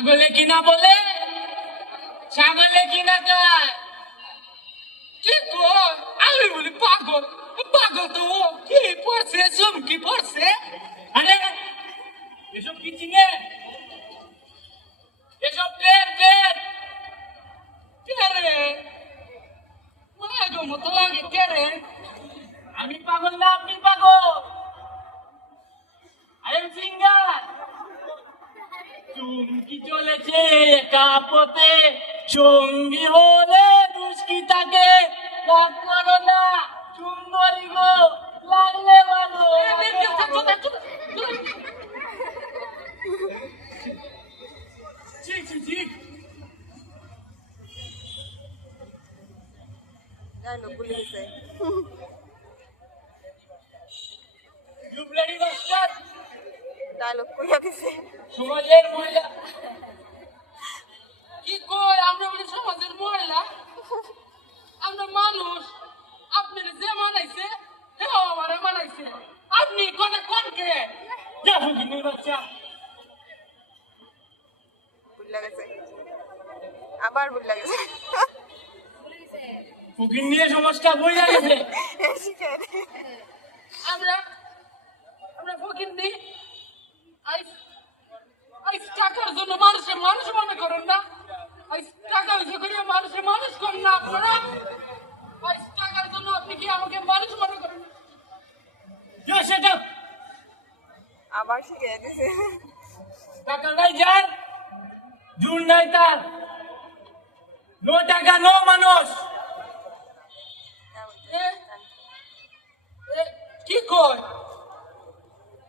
ছাগলে কিনা বলে ছাগলে কিনা কয় কি গো আমি বলি পাগল পাগল তো ও কি পড়ছে চুমকি পড়ছে আরে এসব কি চিনে এসব ট্রেন ট্রেন রে মাগো মতো লাগে কে রে আমি পাগল না আপনি পাগল আই এম সিঙ্গার চুমকি চলেছে একা পথে সঙ্গী হলে দুষ্কি থাকে রাগ করো না সুন্দরী গো লাগলে ভালো ঠিক ঠিক ঠিক জুবলারি বাস্টার ডায়লগ কইয়া দিছে সমাজের মহিলা কি কই আমরা বলি সমাজের মহিলা আমরা মানুষ আপনি যে মানাইছে হেও আমারে মানাইছে আপনি কোনে কোনকে যাবো কিন্তু বাচ্চা বুঝলা গেছে আবার বুঝলা গেছে ফুকিন নিয়ে সমস্যা বইয়া গেছে আমরা আমরা ফুকিন দিই আইস টাকার জন্য মানুষের মানুষ মনে করেন না আইস টাকা হয়েছে করিয়া মানুষের মানুষ করেন না আপনারা আইস টাকার জন্য আপনি কি আমাকে মানুষ মনে করেন সেটা আবার শিখে দিছে টাকা নাই যার জুন নাই তার নো টাকা নো মানুষ কি কয়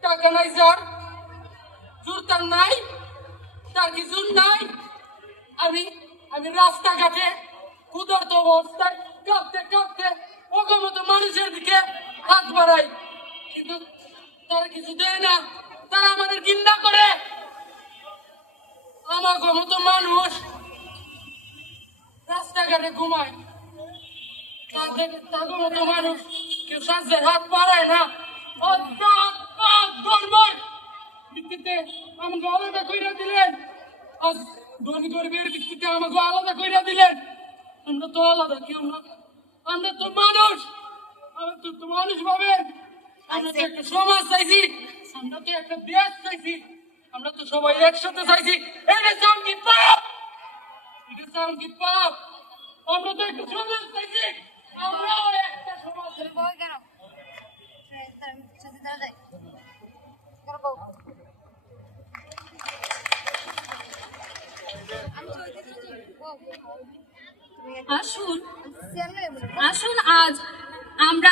টাকা নাই যার জুরতার নাই তার কিছু নাই আমি আমি রাস্তাঘাটে ক্ষুধার্ত অবস্থায় কাঁপতে কাঁপতে অগমত মানুষের দিকে হাত বাড়াই কিন্তু তারা কিছু দেয় না তারা আমাদের ঘৃণা করে আমার মতো মানুষ রাস্তাঘাটে ঘুমায় তাদের মতো মানুষ কেউ সাহায্যের হাত বাড়ায় না ভিত্তিতে আমাকে আলাদা কইরা দিলেন আজ ধনী গরিবের ভিত্তিতে আমাকে আলাদা কইরা দিলেন আমরা তো আলাদা কেউ না আমরা তো মানুষ আমরা তো মানুষ পাবেন আমরা তো একটা সমাজ চাইছি আমরা তো একটা দেশ চাইছি আমরা তো সবাই একসাথে চাইছি এটা চাম কি পাপ এটা চাম কি পাপ আমরা তো একটা সমাজ চাইছি আমরাও একটা সমাজ আসুন আসুন আজ আমরা